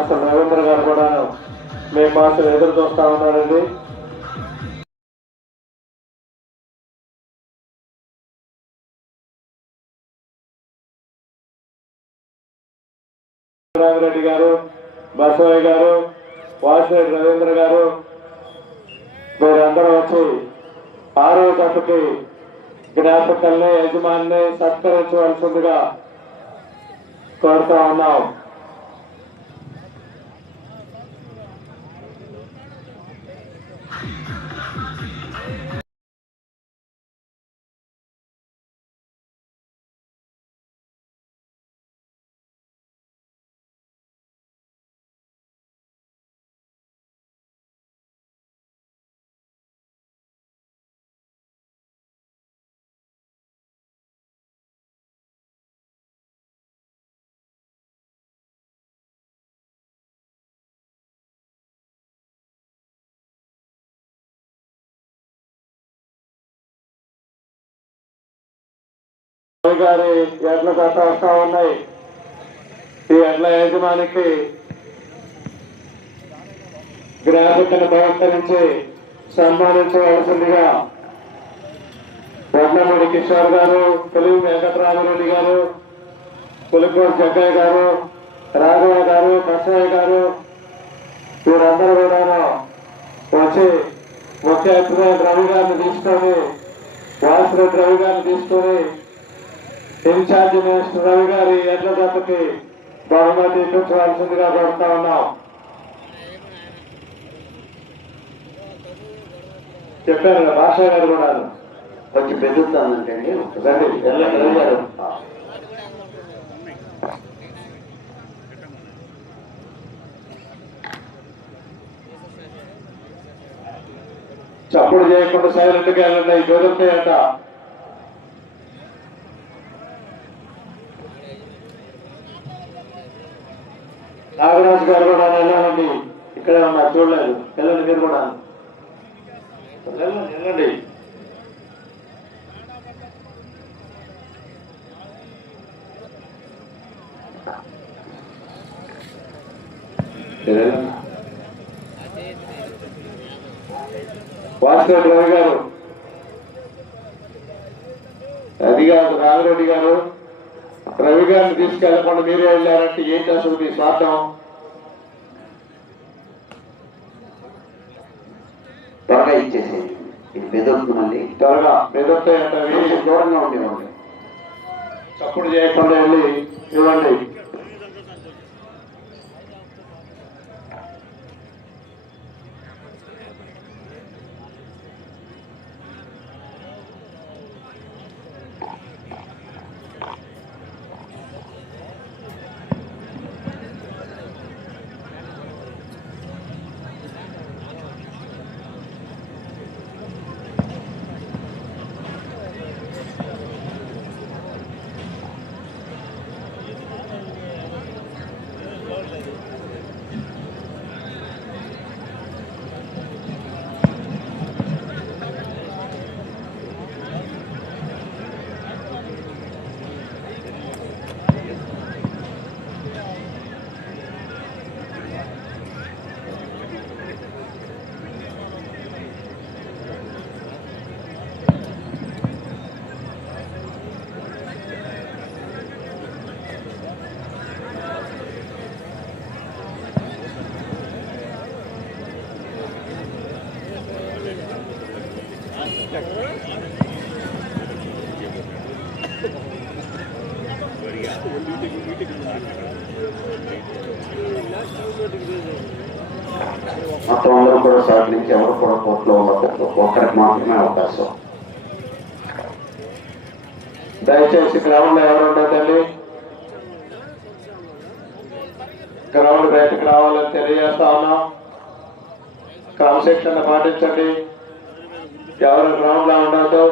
Master Ravindra గారు కూడా మీ master ఎదురు చూస్తా ఉన్నారండి. రామిరెడ్డి గారు బసవయ్య గారు వాసిరెడ్డి రవీంద్ర గారు మీరందరూ వచ్చి ఆరో తప్పటి జ్ఞాపకల్ని యజమాని సత్కరించవలసిందిగా కోరుతా ఉన్నాం. గారి ఎడ్ల కట్ట వస్తా ఉన్నాయి. ఈ ఎడ్ల యజమానికి గ్రాఫికను బహుకరించి సన్మానించవలసిందిగా వడ్లమూడి కిషోర్ గారు తెలుగు వెంకటరామరెడ్డి గారు పులిపూర్ జగ్గయ్య గారు రాఘవ గారు కృష్ణయ్య గారు వీరందరూ కూడా వచ్చి ముఖ్య అతిథి రవి గారిని తీసుకొని వాసు రవి గారిని తీసుకొని ఇన్ఛార్జి మినిస్టర్ రవి గారి ఎడ్ల జతకి బహుమతి ఇప్పించవలసిందిగా కోరుతా ఉన్నాం. చెప్పారు కదా భాష గారు కూడా కొంచెం రండి రవి గారు. చప్పుడు చేయకుండా సైలెంట్గా వెళ్ళండి దొరుకుతాయట నాగరాజు గారు కూడా వెళ్ళాలండి ఇక్కడే ఉన్నారు చూడలేదు. వెళ్ళండి మీరు కూడా. వెళ్ళండి వెళ్ళండి వాసుదేవ్ రవి గారు. అది కాదు రామిరెడ్డి గారు. రవి గారిని తీసుకెళ్ళకుండా మీరే వెళ్ళారంటే ఏంటి అసలు మీ స్వార్థం? త్వరగా ఇచ్చేసేయండి. ఇది మళ్ళీ. త్వరగా. కొంచెం దూరంగా ఉండేవాళ్ళు. చప్పుడు చేయకుండా వెళ్ళి ఇవ్వండి. మొత్తం అందరూ కూడా సహకరించి ఎవరు కూడా కోర్టులో ఉండకూడదు. ఒక్కరికి మాత్రమే అవకాశం. దయచేసి గ్రౌండ్లో ఎవరు ఉండదండి గ్రౌండ్ బయటకు రావాలని తెలియజేస్తా ఉన్నాం. క్రమశిక్షణ పాటించండి. ఎవరు గ్రౌండ్లో ఉండదు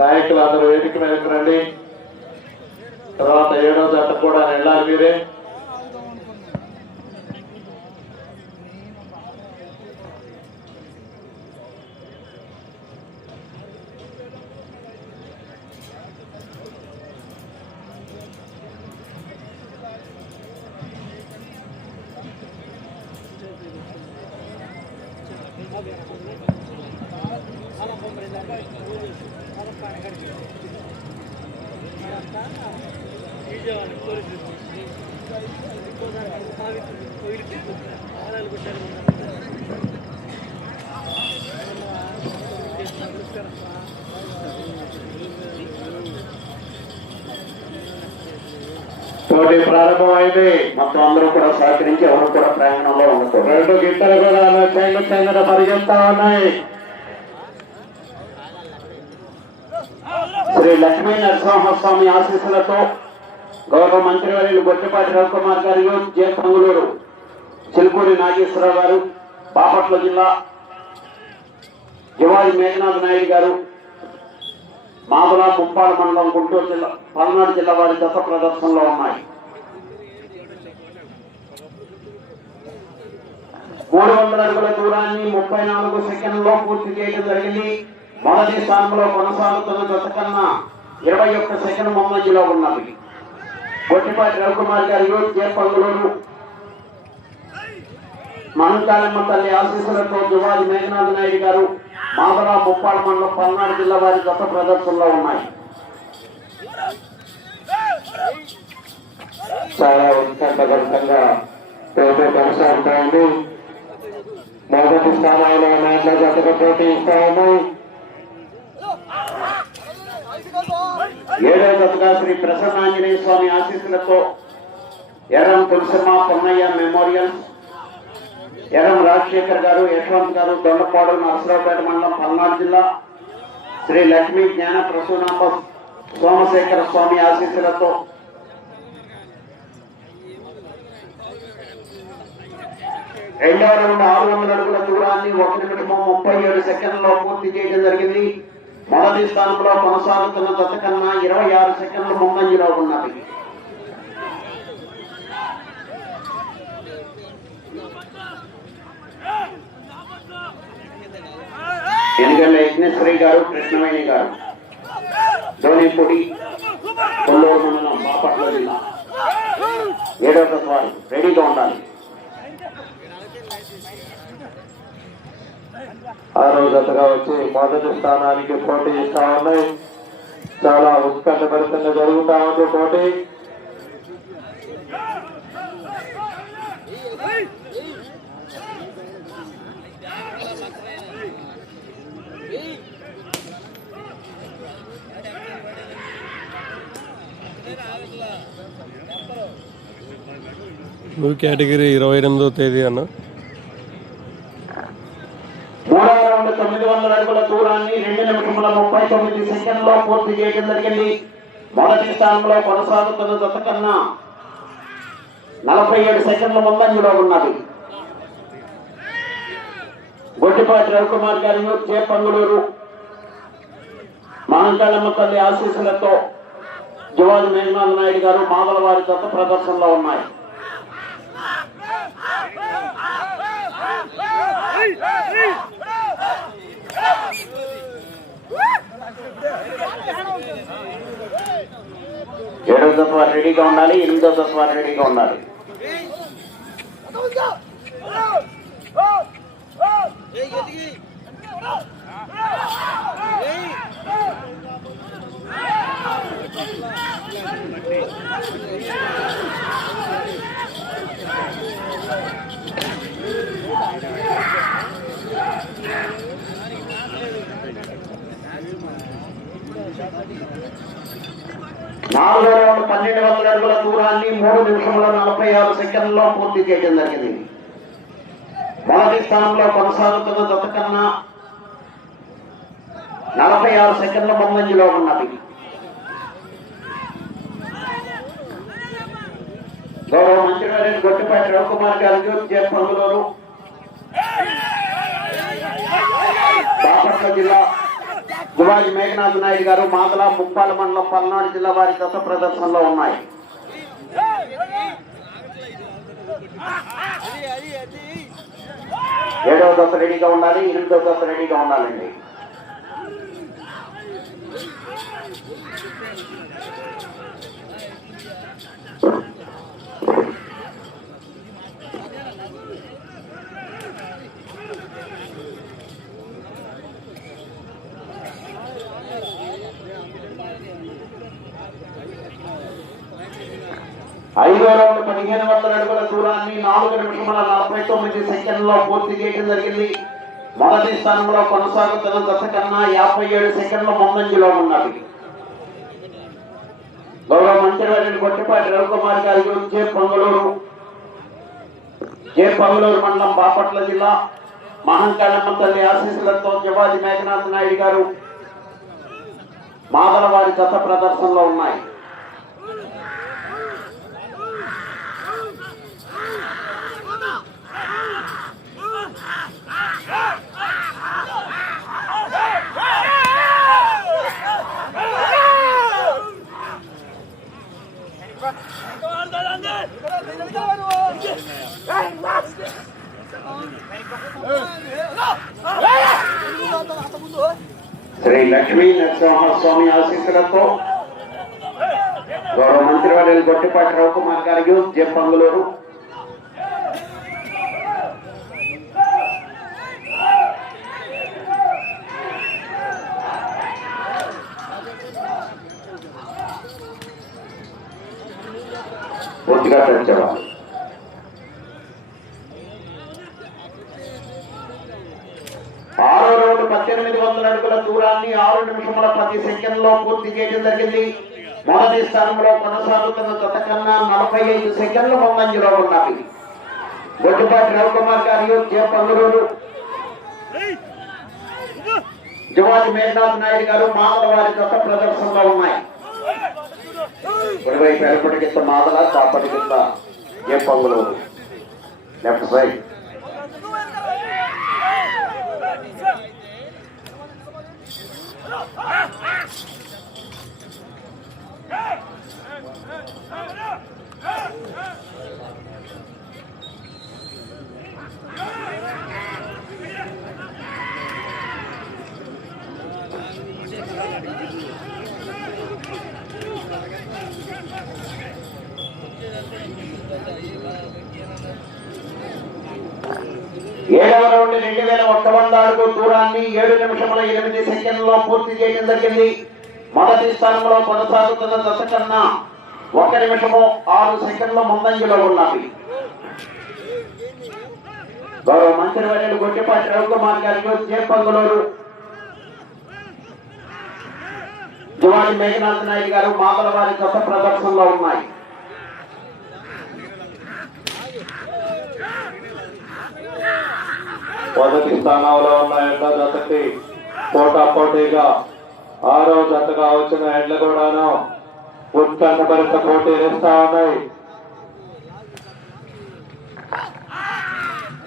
నాయకులు అందరూ వేదిక మీదకి రండి. తర్వాత ఏడో జత కూడా వెళ్ళాలి మీరే. ప్రారంభమైంది మొత్తం అందరూ కూడా సహకరించి ఎవరు కూడా ప్రయాణంలో ఉండకూడదు. రెండు గిట్టలు కూడా చెంగు చెంగున పరిగెత్తా ఉన్నాయి. శ్రీ లక్ష్మీ నరసింహస్వామి ఆశీస్సులతో గౌరవ మంత్రివర్యులు గొట్టిపాటి రవికుమార్ గారు జే పంగులూరు చిలుకూరి నాగేశ్వరరావు గారు బాపట్ల జిల్లా జివాజి మేఘనాథ్ నాయుడు గారు మాదుల ముప్పాడు మండలం గుంటూరు జిల్లా పల్నాడు జిల్లా వారి దశ ప్రదర్శనలో ఉన్నాయి. మూడు వందల అడుగుల దూరాన్ని ముప్పై నాలుగు సెకండ్లో పూర్తి చేయడం జరిగింది. మొదటి స్థానంలో కొనసాగుతున్న జత కన్నా ఇరవై ఒక్క సెకండ్ ముందంజలో ఉన్నది. గొట్టిపాటి రవికుమార్ గారు యూత్ జే తల్లి ఆశీస్సులతో జువాజి మేఘనాథ నాయుడు గారు మాదరా ముప్పాడు మండలం పల్నాడు జిల్లా వారి గత ప్రదర్శనలో ఉన్నాయి. చాలా ఉత్కంఠభరితంగా కొనసాగుతా ఉంది. మొదటి స్థానంలో నాట్ల జతకు పోటీ ఇస్తాము. ఉన్నాయి ఏడవ జతగా శ్రీ ప్రసన్నాంజనేయ స్వామి ఆశీస్సులతో ఎర్రం తులసమ్మ పొన్నయ్య మెమోరియల్ ఎర్రం రాజశేఖర్ గారు యశ్వంత్ గారు దొండపాడు నరసరావుపేట మండలం పల్నాడు జిల్లా శ్రీ లక్ష్మీ జ్ఞాన ప్రసూనాంబ సోమశేఖర స్వామి ఆశీస్సులతో రెండవ రౌండ్ ఆరు వందల అడుగుల దూరాన్ని ఒక నిమిషము ముప్పై ఏడు సెకండ్లో పూర్తి చేయడం జరిగింది. మొదటి స్థానంలో కొనసాగుతున్న దశ కన్నా ఇరవై ఆరు సెకండ్లు ముందంజలో ఉన్నది ఎందుకంటే యజ్ఞశ్రీ గారు కృష్ణవేణి గారు ధోనిపూడి కొల్లూరు మండలం బాపట్ల జిల్లా. ఏడవ తత్వాలు రెడీగా ఉండాలి. ఆరో జతగా వచ్చి మొదటి స్థానానికి పోటీ ఇస్తా ఉన్నాయి. చాలా ఉత్కంఠభరితంగా జరుగుతా ఉంది పోటీ. బ్లూ కేటగిరీ ఇరవై ఎనిమిదో తేదీ అన్న. ముప్పై తొమ్మిది సెకండ్లో పూర్తి చేయడం జరిగింది మొదటి స్థానంలో కొనసాగుతున్న జత కన్నా నలభై ఏడు సెకండ్ల ముందంజలో ఉన్నది గొడ్డిపాటి రవికుమార్ గారి చేపంగులూరు మహంకాళమ్మ తల్లి ఆశీస్సులతో జవాజు మేఘనాథ్ నాయుడు గారు మాదల వారి జత ప్రదర్శనలో ఉన్నాయి ఏడవ దశ వారు రెడీగా ఉండాలి ఎనిమిదవ దశ వారు రెడీగా ఉండాలి నాలుగో రౌండ్ పన్నెండు వందల అడుగుల దూరాన్ని మూడు నిమిషముల నలభై ఆరు సెకండ్లో పూర్తి చేయడం జరిగింది. మొదటి స్థానంలో కొనసాగుతున్న జత కన్నా నలభై ఆరు సెకండ్ల ముందంజలో ఉన్నది. గౌరవ మంత్రి గొట్టిపాటి రవికుమార్ గారు జే పంగులూరు బాపట్ల జిల్లా గులాజీ మేఘనాథ్ నాయుడు గారు మాతల ముప్పాల మండలం పల్నాడు జిల్లా వారి దశ ప్రదర్శనలో ఉన్నాయి. ఏడవ దశ రెడీగా ఉండాలి ఎనిమిదవ దశ రెడీగా ఉండాలండి. ఐదో రౌండ్ పదిహేను వందల అడుగుల దూరాన్ని నాలుగు నిమిషముల నలభై తొమ్మిది సెకండ్లో పూర్తి చేయడం జరిగింది. మొదటి స్థానంలో కొనసాగుతున్న దశ కన్నా యాభై ఏడు సెకండ్ల ముందంజలో ఉన్నది. గౌరవ మంత్రివర్యులు కొట్టిపాటి రవికుమార్ గారి గురించి పొంగలూరు జే పొంగలూరు మండలం బాపట్ల జిల్లా మహంకాళమ్మ తల్లి ఆశీస్సులతో జవాది మేఘనాథ్ నాయుడు గారు మాదల వారి ప్రదర్శనలో ఉన్నాయి. శ్రీ లక్ష్మీ నరసింహస్వామి ఆశీస్సులతో గౌరవ మంత్రి వాళ్ళు గొట్టిపాటి రవికుమార్ గారికి జే పూర్తిగా పెంచవాలి ఆరో రౌండ్ పద్దెనిమిది వందల అడుగుల దూరాన్ని ఆరు నిమిషముల పది సెకండ్లో పూర్తి చేయడం జరిగింది. మొదటి స్థానంలో కొనసాగుతున్న జత కన్నా నలభై ఐదు సెకండ్లు ముందంజలో ఉన్నాయి బొడ్డుపాటి రవికుమార్ గారు జే పంగులూరు జవాజి మేఘనాథ్ నాయుడు గారు మాదల వారి జత ప్రదర్శనలో ఉన్నాయి. కుడివైపు ఎలపటి కింద మాదల కాపటి కింద ఏ పంగులూరు లెఫ్ట్ సైడ్ ఏడవ రౌండ్ రెండు వేల ఒక్క దూరాన్ని ఏడు నిమిషముల ఎనిమిది సెకండ్లో పూర్తి చేయడం జరిగింది. మొదటి స్థానంలో కొనసాగుతున్న దశ కన్నా ఒక నిమిషము ఆరు సెకండ్ల ముందంజలో ఉన్నవి గౌరవ మంత్రివర్యులు గొట్టిపాటి రవికుమార్ గారికి జే పంగులూరు జువాడి మేఘనాథ్ నాయుడు గారు మామల వారి కొత్త ప్రదర్శనలో ఉన్నాయి. మొదటి స్థానంలో ఉన్న ఎండ జతకి పోటా పోటీగా ఆరో జతగా వచ్చిన ఎండ్లు కూడాను ఉత్కంఠ భరిత పోటీ ఇస్తా ఉన్నాయి.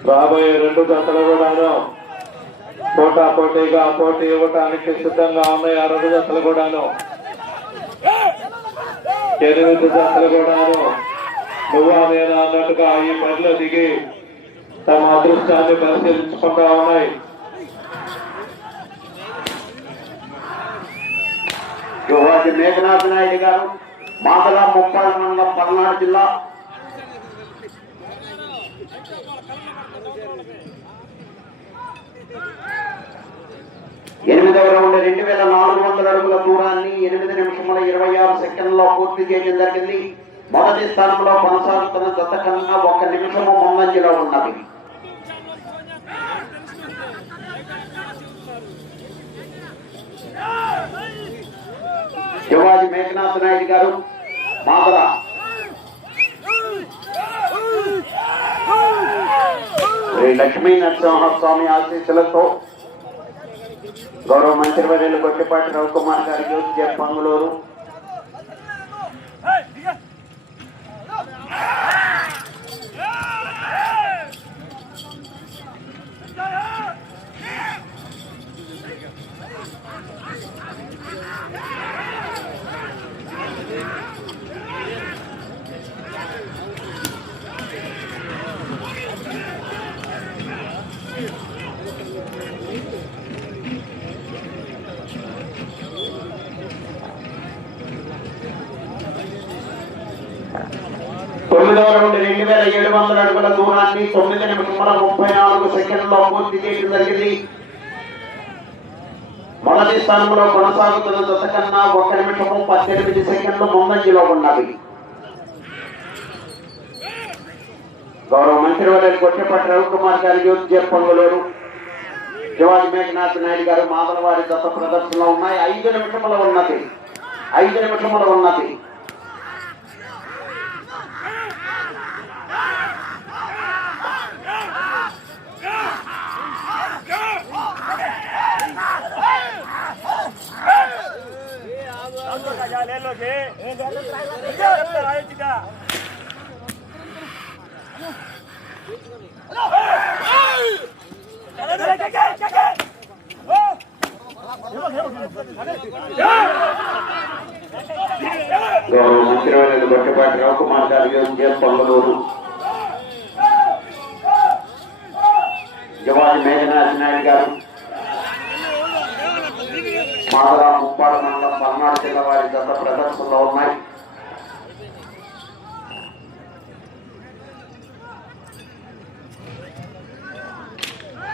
రాబోయే రెండు జతలు కూడాను పోటా పోటీగా పోటీ ఇవ్వటానికి సిద్ధంగా ఉన్నాయి. ఆ రెండు జతలు కూడాను ఎనిమిది జతలు కూడాను నువ్వు నేనా అన్నట్టుగా ఈ పనిలో దిగి తమ అదృష్టాన్ని పరిశీలించుకుంటా ఉన్నాయి యువరాజు నాయుడు గారు మాదల ముప్పై మండలం పల్నాడు జిల్లా ఎనిమిదవ రౌండ్ రెండు వేల నాలుగు వందల అడుగుల దూరాన్ని ఎనిమిది నిమిషముల ఇరవై ఆరు సెకండ్లో పూర్తి చేయడం జరిగింది మొదటి స్థానంలో కొనసాగుతున్న జత కన్నా ఒక నిమిషము ముందంజలో ఉన్నది శివాజీ మేఘనాథ నాయుడు గారు మాదల శ్రీ లక్ష్మీ నరసింహస్వామి ఆశీస్సులతో గౌరవ మంత్రివర్యులు గొట్టిపాటి రవికుమార్ గారి జె మంగళూరు తొమ్మిదవ రౌండ్ రెండు వేల ఏడు వందల అడుగుల దూరాన్ని తొమ్మిది నిమిషముల ముప్పై నాలుగు సెకండ్లో పూర్తి చేయడం జరిగింది మొదటి స్థానంలో కొనసాగుతున్న దశ కన్నా ఒక నిమిషము పద్దెనిమిది సెకండ్లు ముందంజలో ఉన్నవి. గౌరవ మంత్రి వారి కొట్టపట్టి రవికుమార్ గారి యూత్ జే శివాజీ మేఘనాథ్ నాయుడు గారు మాదలవారి దశ ప్రదర్శనలో ఉన్నాయి. ఐదు నిమిషముల ఉన్నది. ఐదు నిమిషముల ఉన్నది. ముఖ్యమైన మంత్రివర్యులు కొట్టపాటి రవికుమార్ గారు యూత్ పొంగలూరు శివాజీ మేఘనాథ్ నాయుడు గారు మాధవరావు ముప్పాడు మండలం పల్నాడు జిల్లా వారి గత ప్రదర్శనలో ఉన్నాయి.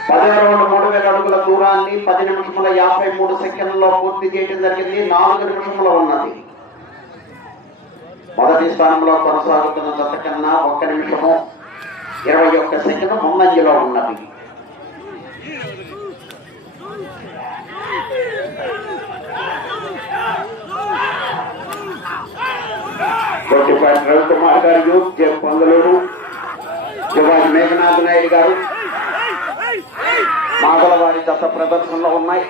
పదిహేను మూడు వేల అడుగుల దూరాన్ని పది నిమిషముల యాభై మూడు సెకండ్లలో పూర్తి చేయడం జరిగింది. నాలుగు నిమిషంలో ఉన్నది. మొదటి స్థానంలో కొనసాగుతున్న దత్త కన్నా ఒక్క నిమిషము ఇరవై ఒక్క సెకండ్ ముందంజలో ఉన్నది. కొట్టిపాటి రవికుమార్ గారు యూత్ జే పొంగలూరు శివాజీ మేఘనాథ్ నాయుడు గారు. మాగలవారి దత్త ప్రదర్శనలో ఉన్నాయి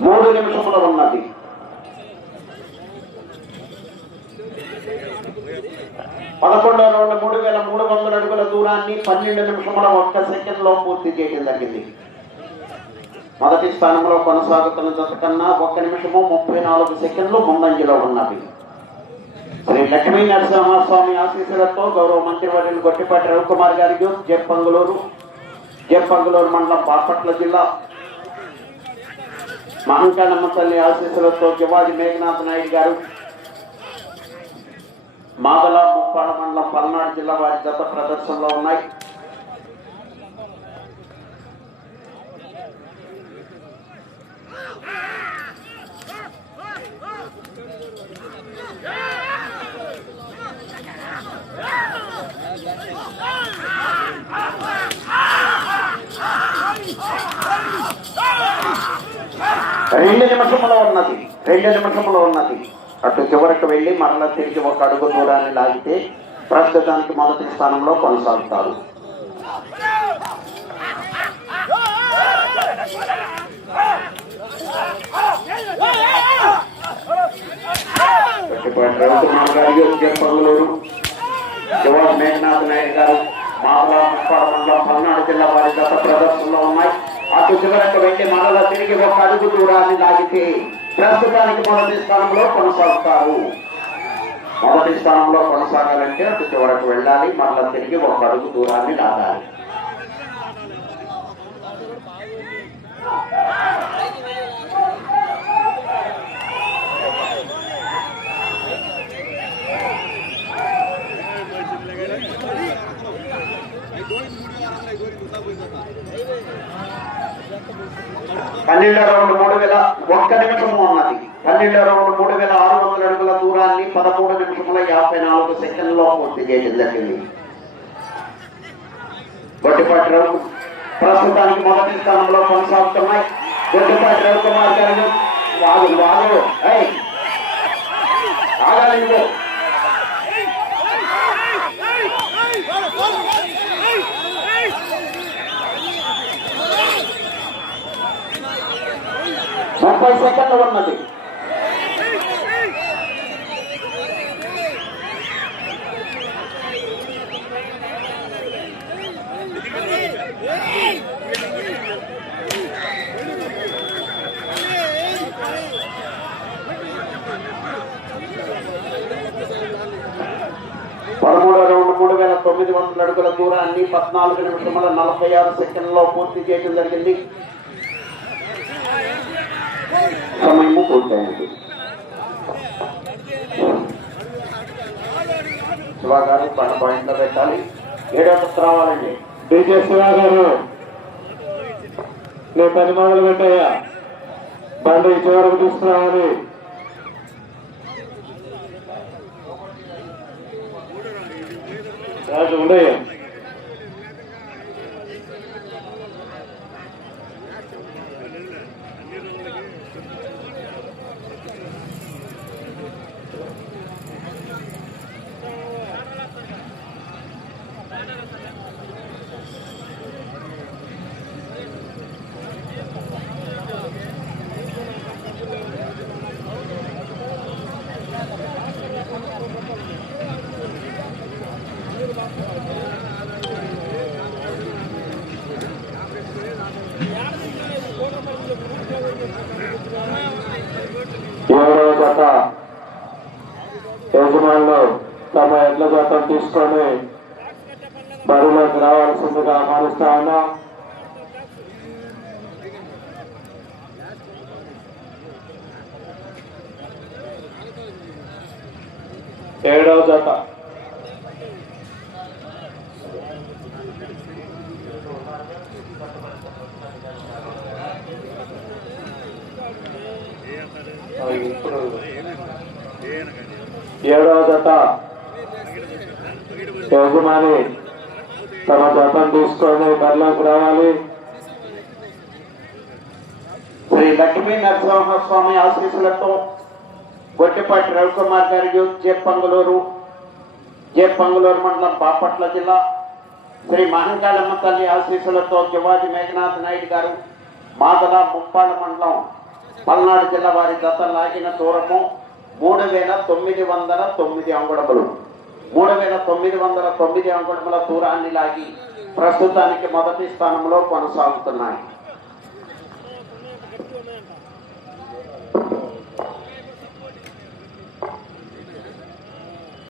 మూడు నిమిషముల ఉన్నది పదకొండవ రౌండ్ మూడు వేల మూడు వందల అడుగుల దూరాన్ని పన్నెండు ఒక్క సెకండ్లో పూర్తి చేయడం జరిగింది. మొదటి స్థానంలో కొనసాగుతున్న జత కన్నా ఒక్క నిమిషము ముప్పై నాలుగు సెకండ్లు ముందంజలో ఉన్నవి. శ్రీ లక్ష్మీ నరసింహస్వామి ఆశీస్సులతో గౌరవ మంత్రివర్యులు గొట్టిపాటి రవికుమార్ గారికి జెప్పంగులూరు జెప్పంగులూరు మండలం బాపట్ల జిల్లా. మహంకాళమ్మ తల్లి ఆశీస్సులతో శివాజీ మేఘనాథ్ నాయుడు గారు. మాదల ముప్పాడ మండలం పల్నాడు జిల్లా వారి గత ప్రదర్శనలో ఉన్నాయి. రెండు నిమిషంలో ఉన్నది. రెండు నిమిషంలో ఉన్నది. అటు చివరికి వెళ్ళి మరలా తిరిగి ఒక అడుగు దూరాన్ని లాగితే ప్రస్తుతానికి మొదటి స్థానంలో కొనసాగుతారు. గట్టిపాటి రవికుమార్ గారు యోగ్య పనులూరు శివాజీ మేఘనాథ్ నాయుడు గారు మామూలు మండలం పల్నాడు జిల్లా వారి గత ప్రదర్శనలో ఉన్నాయి అటు చివరకు వెళ్ళి మరలా తిరిగి ఒక అడుగు దూరాన్ని లాగితే ప్రస్తుతానికి మొదటి స్థానంలో కొనసాగుతారు మొదటి స్థానంలో కొనసాగాలంటే అటు చివరకు వెళ్ళాలి మరలా తిరిగి ఒక అడుగు దూరాన్ని లాగాలి పన్నెండు రెండు మూడు వేల ఒక్క నిమిషము ఉన్నది పన్నెండు రెండు మూడు వేల ఆరు వందల అడుగుల దూరాన్ని పదమూడు నిమిషముల యాభై నాలుగు సెకండ్లో పూర్తి చేయడం జరిగింది. గొడ్డిపాటి రఘు ప్రస్తుతానికి మొదటి స్థానంలో కొనసాగుతున్నాయి. గొడ్డిపాటి రవికుమార్ గారు వాగు వాగు. ఏయ్! ఆగాలి ముప్పై సెకండ్లు ఉన్నది. పదమూడో రౌండ్ మూడు వేల తొమ్మిది వందల అడుగుల దూరాన్ని పద్నాలుగు నిమిషముల నలభై ఆరు సెకండ్లో పూర్తి చేయడం జరిగింది. సమయము పూర్తయింది శివ గారు పన్న పాయింట్లో పెట్టాలి. ఏడో రావాలండి డీజే శివ గారు నేను పని మొదలు పెట్టాయా బండి చివరకు తీసుకురావాలి. ఉండయ్యా ఏడవ జత యజమానులు తమ ఎడ్ల జాతం తీసుకొని బరిలోకి రావాల్సిందిగా ఆహ్వానిస్తా ఉన్నాం. ఏడవ జత ఇప్పుడు ఏడవ జత రావాలి. తమ జతం తీసుకొని బరిలోకి రావాలి. శ్రీ లక్ష్మీ నరసింహస్వామి ఆశీస్సులతో గొట్టిపాటి రవికుమార్ గారి యూత్ జేపంగులూరు జేపంగులూరు మండలం బాపట్ల జిల్లా శ్రీ మహంకాళమ్మ తల్లి ఆశీస్సులతో శివాజీ మేఘనాథ్ నాయుడు గారు మాదల ముప్పాళ్ళ మండలం పల్నాడు జిల్లా వారి జత లాగిన దూరము మూడు వేల తొమ్మిది వందల తొమ్మిది అంగుళములు. మూడు వేల తొమ్మిది వందల తొమ్మిది అంగుళముల దూరాన్ని లాగి ప్రస్తుతానికి మొదటి స్థానంలో కొనసాగుతున్నాయి.